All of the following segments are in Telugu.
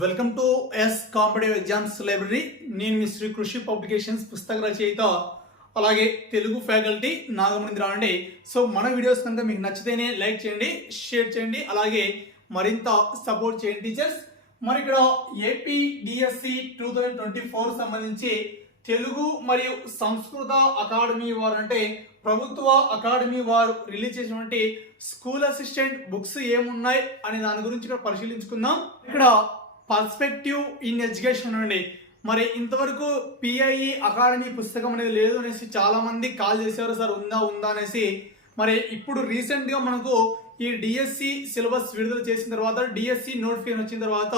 Welcome to S competitive exams library. నేను మీ శ్రీ కృషి పబ్లికేషన్స్ పుస్తక రచయిత అలాగే తెలుగు ఫ్యాకల్టీ నాగమణి అండి సో మన వీడియోస్ కనుక మీకు నచ్చితేనే లైక్ చేయండి షేర్ చేయండి అలాగే మరింత సపోర్ట్ చేయండి టీచర్స్. మరి ఇక్కడ AP DSC two thousand twenty four సంబంధించి తెలుగు మరియు సంస్కృత అకాడమీ వారు అంటే ప్రభుత్వ అకాడమీ వారు రిలీజ్ చేసినటువంటి స్కూల్ అసిస్టెంట్ బుక్స్ ఏమున్నాయి అనే దాని గురించి ఇక్కడ పరిశీలించుకుందాం. ఇక్కడ పర్స్పెక్టివ్ ఇన్ ఎడ్యుకేషన్ అండి. మరి ఇంతవరకు పిఐఈ అకాడమీ పుస్తకం అనేది లేదు అనేసి చాలామంది కాల్ చేశారు సార్ ఉందా ఉందా? అనేసి. మరి ఇప్పుడు రీసెంట్గా మనకు ఈ డిఎస్సి సిలబస్ విడుదల చేసిన తర్వాత డిఎస్సి నోటిఫికేషన్ వచ్చిన తర్వాత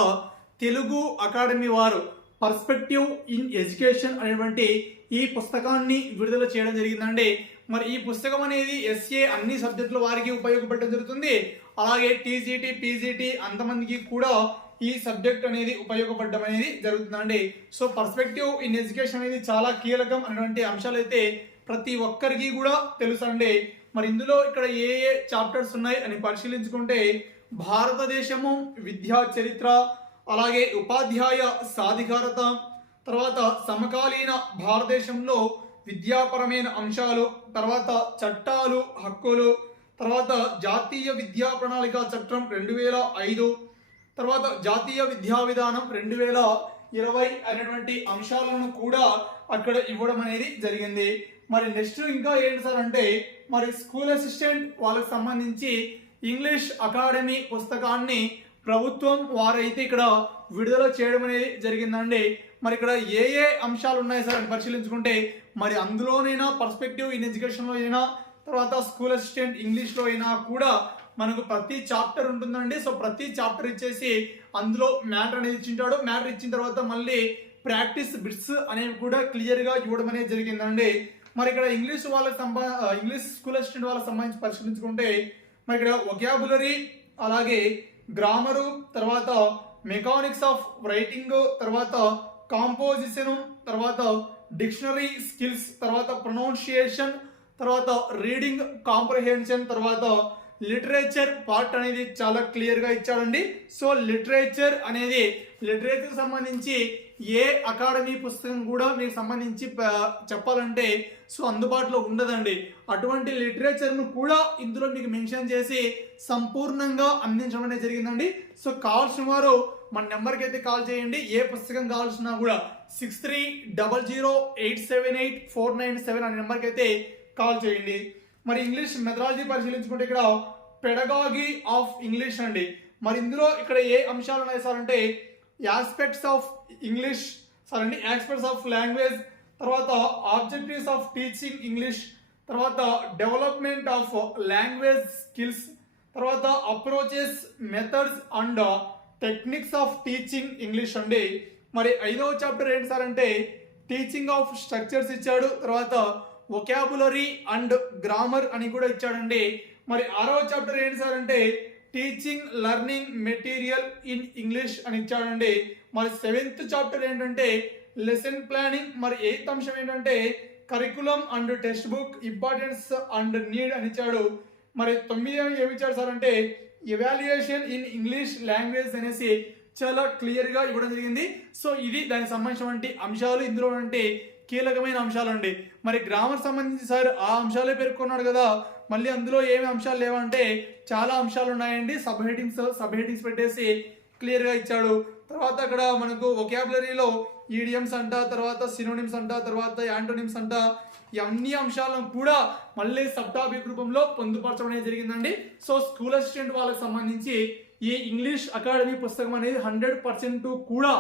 తెలుగు అకాడమీ వారు పర్స్పెక్టివ్ ఇన్ ఎడ్యుకేషన్ అనేటువంటి ఈ పుస్తకాన్ని విడుదల చేయడం జరిగిందండి. మరి ఈ పుస్తకం అనేది ఎస్ఏ అన్ని సబ్జెక్టుల వారికి ఉపయోగపడడం జరుగుతుంది. అలాగే టీజీటీ పీజీటీ అంతమందికి కూడా ఈ సబ్జెక్ట్ అనేది ఉపయోగపడడం అనేది జరుగుతుందండి. సో పర్స్పెక్టివ్ ఇన్ ఎడ్యుకేషన్ అనేది చాలా కీలకం అనేటువంటి అంశాలు అయితే ప్రతి ఒక్కరికి కూడా తెలుసండి. మరి ఇందులో ఇక్కడ ఏ ఏ చాప్టర్స్ ఉన్నాయి అని పరిశీలించుకుంటే భారతదేశము విద్యా చరిత్ర అలాగే ఉపాధ్యాయ సాధికారత తర్వాత సమకాలీన భారతదేశంలో విద్యాపరమైన అంశాలు తర్వాత చట్టాలు హక్కులు తర్వాత జాతీయ విద్యా ప్రణాళిక చట్టం రెండు వేల ఐదు తర్వాత జాతీయ విద్యా విధానం రెండు వేల ఇరవై అనేటువంటి అంశాలను కూడా అక్కడ ఇవ్వడం అనేది జరిగింది. మరి నెక్స్ట్ ఇంకా ఏంటి సార్ అంటే మరి స్కూల్ అసిస్టెంట్ వాళ్ళకి సంబంధించి ఇంగ్లీష్ అకాడమీ పుస్తకాన్ని ప్రభుత్వం వారైతే ఇక్కడ విడుదల చేయడం అనేది జరిగిందండి. మరి ఇక్కడ ఏ ఏ అంశాలు ఉన్నాయి సార్ అని పరిశీలించుకుంటే మరి అందులోనైనా పర్స్పెక్టివ్ ఇన్ ఎడ్యుకేషన్లో అయినా తర్వాత స్కూల్ అసిస్టెంట్ ఇంగ్లీష్లో అయినా కూడా మనకు ప్రతి చాప్టర్ ఉంటుందండి. సో ప్రతి చాప్టర్ ఇచ్చేసి అందులో మ్యాటర్ అనేది ఇచ్చింటాడు. మ్యాటర్ ఇచ్చిన తర్వాత మళ్ళీ ప్రాక్టీస్ బిట్స్ అనేవి కూడా క్లియర్గా ఇవ్వడం అనేది జరిగిందండి. మరి ఇక్కడ ఇంగ్లీష్ వాళ్ళకి సంబ ఇంగ్లీష్ స్కూల్ అసిస్టెంట్ వాళ్ళకి సంబంధించి పరిశీలించుకుంటే మరి ఇక్కడ ఒకాబులరీ అలాగే గ్రామరు తర్వాత మెకానిక్స్ ఆఫ్ రైటింగ్ తర్వాత కాంపోజిషన్ తర్వాత డిక్షనరీ స్కిల్స్ తర్వాత ప్రొనౌన్సియేషన్ తర్వాత రీడింగ్ కాంప్రహెన్షన్ తర్వాత లిటరేచర్ పార్ట్ అనేది చాలా క్లియర్గా ఇచ్చాడండి. సో లిటరేచర్ అనేది లిటరేచర్ సంబంధించి ఏ అకాడమీ పుస్తకం కూడా మీకు సంబంధించి చెప్పాలంటే సో అందుబాటులో ఉండదండి. అటువంటి లిటరేచర్ను కూడా ఇందులో మీకు మెన్షన్ చేసి సంపూర్ణంగా అందించడం అనేది జరిగిందండి. సో కావాల్సిన వారు మన నెంబర్కి అయితే కాల్ చేయండి. ఏ పుస్తకం కావాల్సిన కూడా six three double zero eight seven eight four nine seven అనే నెంబర్కి అయితే కాల్ చేయండి. మరి ఇంగ్లీష్ మెథడాలజీ పరిశీలించుకుంటే ఇక్కడ పెడగాగి ఆఫ్ ఇంగ్లీష్ అండి. మరి ఇందులో ఇక్కడ ఏ అంశాలు ఉన్నాయి సార్ అంటే ఆస్పెక్ట్స్ ఆఫ్ ఇంగ్లీష్ సార్ అండి ఆస్పెక్ట్స్ ఆఫ్ లాంగ్వేజ్ తర్వాత ఆబ్జెక్టివ్స్ ఆఫ్ టీచింగ్ ఇంగ్లీష్ తర్వాత డెవలప్మెంట్ ఆఫ్ లాంగ్వేజ్ స్కిల్స్ తర్వాత approaches methods and techniques of teaching English అండి. మరి ఐదవ చాప్టర్ ఏంటి సార్ అంటే టీచింగ్ ఆఫ్ స్ట్రక్చర్స్ ఇచ్చాడు తర్వాత ఒకాబులరీ అండ్ గ్రామర్ అని కూడా ఇచ్చాడండి. మరి ఆరవ చాప్టర్ ఏంటి సార్ అంటే teaching learning material in English అని ఇచ్చాడండి. మరి సెవెంత్ చాప్టర్ ఏంటంటే లెసన్ ప్లానింగ్ మరి ఎయిత్ అంశం ఏంటంటే curriculum and textbook importance and need అని ఇచ్చాడు. మరి తొమ్మిది ఏమి ఇచ్చాడు సార్ అంటే ఎవాల్యుయేషన్ ఇన్ ఇంగ్లీష్ లాంగ్వేజ్ అనేసి చాలా క్లియర్గా ఇవ్వడం జరిగింది. సో ఇది దానికి సంబంధించినటువంటి అంశాలు. ఇందులో అంటే కీలకమైన అంశాలు అండి మరి గ్రామర్ సంబంధించి సార్ ఆ అంశాలే పేర్కొన్నాడు కదా. మళ్ళీ అందులో ఏమి అంశాలు లేవంటే చాలా అంశాలు ఉన్నాయండి. సబ్ హెడింగ్స్ సబ్ హెడింగ్స్ పెట్టేసి క్లియర్గా ఇచ్చాడు. తర్వాత అక్కడ మనకు ఒకాబులరీలో ఈడియమ్స్ అంట తర్వాత సినోనిమ్స్ అంట తర్వాత యాంటోనిమ్స్ అంట ఈ అన్ని అంశాలను కూడా మళ్ళీ సబ్ టాపిక్ రూపంలో పొందుపరచడం అనేది జరిగిందండి. సో స్కూల్ అసిస్టెంట్ వాళ్ళకి సంబంధించి ఈ ఇంగ్లీష్ అకాడమీ పుస్తకం అనేది హండ్రెడ్ పర్సెంట్ కూడా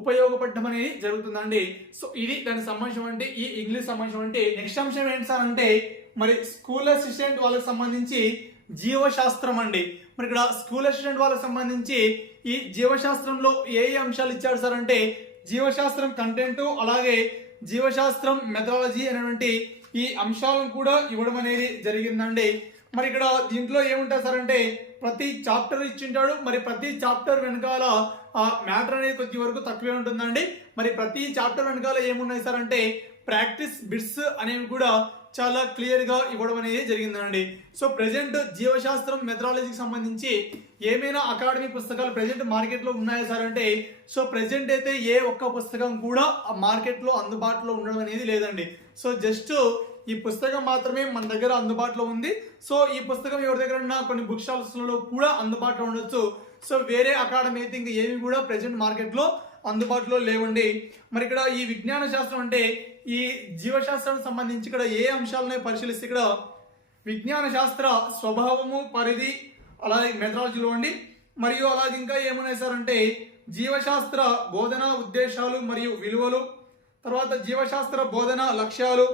ఉపయోగపడడం అనేది జరుగుతుందండి. సో ఇది దానికి అంటే ఈ ఇంగ్లీష్ సంబంధించినటువంటి నెక్స్ట్ అంశం ఏంటి సార్ అంటే మరి స్కూల్ అసిస్టెంట్ వాళ్ళకి సంబంధించి జీవశాస్త్రం అండి. మరి ఇక్కడ స్కూల్ అసిస్టెంట్ వాళ్ళకి సంబంధించి ఈ జీవశాస్త్రంలో ఏ ఏ అంశాలు ఇచ్చాడు సార్ అంటే జీవశాస్త్రం కంటెంట్ అలాగే జీవశాస్త్రం మెథడాలజీ అనేటువంటి ఈ అంశాలను కూడా ఇవ్వడం అనేది జరిగిందండి. మరి ఇక్కడ దీంట్లో ఏముంటుంది సార్ అంటే ప్రతి చాప్టర్ ఇచ్చింటాడు. మరి ప్రతి చాప్టర్ వెనకాల ఆ మ్యాటర్ అనేది కొద్ది వరకు తక్కువే ఉంటుందండి. మరి ప్రతి చాప్టర్ వెనకాల ఏమున్నాయి సార్ అంటే ప్రాక్టీస్ బిట్స్ అనేవి కూడా చాలా క్లియర్గా ఇవ్వడం అనేది జరిగిందండి. సో ప్రెజెంట్ జీవశాస్త్రం మెథడాలజీకి సంబంధించి ఏమైనా అకాడమీ పుస్తకాలు ప్రెజెంట్ మార్కెట్లో ఉన్నాయా సార్ అంటే సో ప్రెజెంట్ అయితే ఏ ఒక్క పుస్తకం కూడా ఆ మార్కెట్లో అందుబాటులో ఉండడం అనేది లేదండి. సో జస్ట్ ఈ పుస్తకం మాత్రమే మన దగ్గర అందుబాటులో ఉంది. సో ఈ పుస్తకం ఎవరి దగ్గర ఉన్న కొన్ని బుక్ షాప్స్లో కూడా అందుబాటులో ఉండొచ్చు. సో వేరే అకాడమీ అయితే ఇంకా ఏమి కూడా ప్రజెంట్ మార్కెట్లో అందుబాటులో లేవండి. మరి ఇక్కడ ఈ విజ్ఞాన శాస్త్రం అంటే ఈ జీవశాస్త్రానికి సంబంధించి ఇక్కడ ఏ అంశాలను పరిశీలిస్తే ఇక్కడ విజ్ఞాన శాస్త్ర స్వభావము పరిధి అలాగే మెథడాలజీలో అండి. మరియు అలాగే ఇంకా ఏమున్నాయి సార్ జీవశాస్త్ర బోధన ఉద్దేశాలు మరియు విలువలు తర్వాత జీవశాస్త్ర బోధన లక్ష్యాలు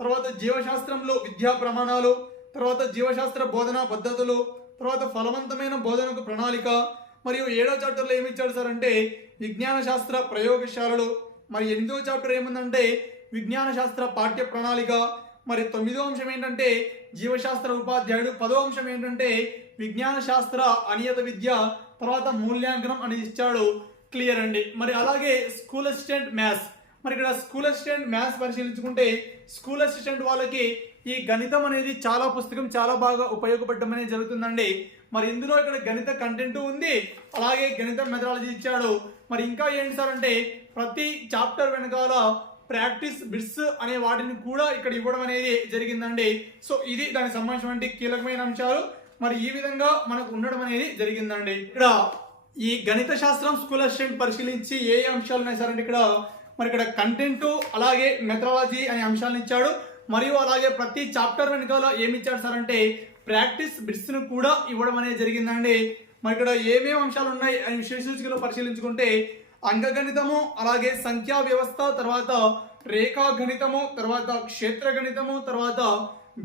తర్వాత జీవశాస్త్రంలో విద్యా ప్రమాణాలు తర్వాత జీవశాస్త్ర బోధన పద్ధతులు తర్వాత ఫలవంతమైన బోధనకు ప్రణాళిక మరియు ఏడో చాప్టర్లో ఏమి ఇచ్చాడు సార్ అంటే విజ్ఞాన శాస్త్ర ప్రయోగశాలలు. మరి ఎనిమిదో చాప్టర్ ఏముందంటే విజ్ఞాన శాస్త్ర పాఠ్య ప్రణాళిక. మరి తొమ్మిదో అంశం ఏంటంటే జీవశాస్త్ర ఉపాధ్యాయుడు. పదో అంశం ఏంటంటే విజ్ఞాన శాస్త్ర అనియత విద్య తర్వాత మూల్యాంకనం అని ఇచ్చాడు. క్లియర్ అండి. మరి అలాగే స్కూల్ అసిస్టెంట్ మ్యాథ్స్. మరి ఇక్కడ స్కూల్ అసిస్టెంట్ మ్యాథ్స్ పరిశీలించుకుంటే స్కూల్ అసిస్టెంట్ వాళ్ళకి ఈ గణితం అనేది చాలా పుస్తకం చాలా బాగా ఉపయోగపడడం అనేది జరుగుతుందండి. మరి ఇందులో ఇక్కడ గణిత కంటెంట్ ఉంది. అలాగే గణిత మెథడాలజీ ఇచ్చాడు. మరి ఇంకా ఏంటి సార్ అంటే ప్రతి చాప్టర్ వెనకాల ప్రాక్టీస్ బిట్స్ అనే వాటిని కూడా ఇక్కడ ఇవ్వడం అనేది జరిగిందండి. సో ఇది దానికి సంబంధించినటువంటి కీలకమైన అంశాలు. మరి ఈ విధంగా మనకు ఉండడం అనేది జరిగిందండి. ఇక్కడ ఈ గణిత శాస్త్రం స్కూల్ అసిస్టెంట్ పరిశీలించి ఏ ఏ అంశాలు ఉన్నాయి సార్ అంటే ఇక్కడ మరి ఇక్కడ కంటెంట్ అలాగే మెథడాలజీ అనే అంశాలను ఇచ్చాడు. మరియు అలాగే ప్రతి చాప్టర్ వెనకాల ఏమి ఇచ్చాడు సార్ అంటే ప్రాక్టీస్ బిట్స్ను కూడా ఇవ్వడం అనేది జరిగిందండి. మరి ఇక్కడ ఏమేమి అంశాలు ఉన్నాయి అని విశేషికలో పరిశీలించుకుంటే అంకగణితము అలాగే సంఖ్యా వ్యవస్థ తర్వాత రేఖా గణితము తర్వాత క్షేత్ర గణితము తర్వాత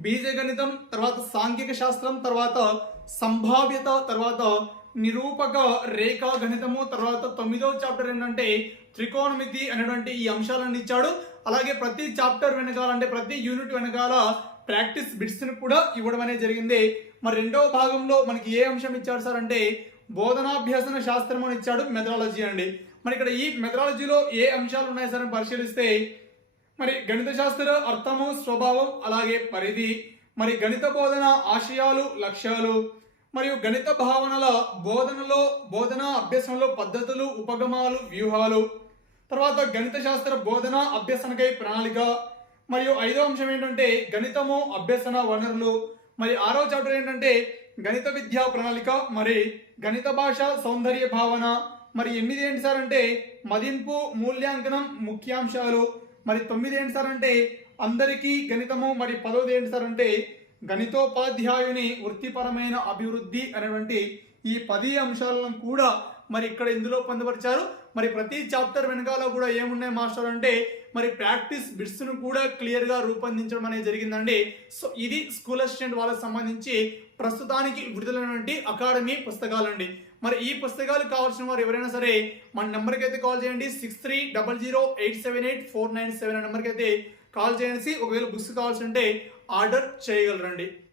బీజ గణితం తర్వాత సాంఘిక శాస్త్రం తర్వాత సంభావ్యత తర్వాత నిరూపక రేఖా గణితము తర్వాత తొమ్మిదవ చాప్టర్ ఏంటంటే త్రికోణమితి అనేటువంటి ఈ అంశాలను ఇచ్చాడు. అలాగే ప్రతి చాప్టర్ వెనకాల అంటే ప్రతి యూనిట్ వెనకాల ప్రాక్టీస్ బిట్స్ని కూడా ఇవ్వడం అనేది జరిగింది. మరి రెండవ భాగంలో మనకి ఏ అంశం ఇచ్చాడు సార్ అంటే బోధనాభ్యసన శాస్త్రం అని ఇచ్చాడు మెథడాలజీ అండి. మరి ఇక్కడ ఈ మెథడాలజీలో ఏ అంశాలు ఉన్నాయి సార్ అని పరిశీలిస్తే మరి గణిత శాస్త్ర అర్థము స్వభావం అలాగే పరిధి మరి గణిత బోధన ఆశయాలు లక్ష్యాలు మరియు గణిత భావనల బోధనలో బోధన అభ్యసనలో పద్ధతులు ఉపగమాలు వ్యూహాలు. తర్వాత గణిత శాస్త్ర బోధన అభ్యసనకై ప్రణాళిక. మరియు ఐదో అంశం ఏంటంటే గణితము అభ్యసన వనరులు. మరి ఆరో చాప్టర్ ఏంటంటే గణిత విద్యా ప్రణాళిక మరి గణిత భాష సౌందర్య భావన. మరి ఎనిమిది ఏంటి సార్ అంటే మదింపు మూల్యాంకనం ముఖ్యాంశాలు. మరి తొమ్మిది ఏంటి సార్ అంటే అందరికీ గణితము మరి పదోది ఏంటి సార్ అంటే గణితోపాధ్యాయుని వృత్తిపరమైన అభివృద్ధి అనేటువంటి ఈ పది అంశాలను కూడా మరి ఇక్కడ ఇందులో పొందుపరిచారు. మరి ప్రతి చాప్టర్ వెనకాల కూడా ఏమున్నాయి మాస్టర్ అంటే మరి ప్రాక్టీస్ బిట్స్ను కూడా క్లియర్గా రూపొందించడం అనేది జరిగిందండి. సో ఇది స్కూల్ అసిస్టెంట్ వాళ్ళకి సంబంధించి ప్రస్తుతానికి విడుదలైనటువంటి అకాడమీ పుస్తకాలండి. మరి ఈ పుస్తకాలు కావాల్సిన వారు ఎవరైనా సరే మన నెంబర్కి అయితే కాల్ చేయండి. Six three double zero eight seven eight four nine seven నెంబర్కి అయితే కాల్ చేసి ఒకవేళ బుక్స్ కావాల్సి ఉంటే ఆర్డర్ చేయగలరండి.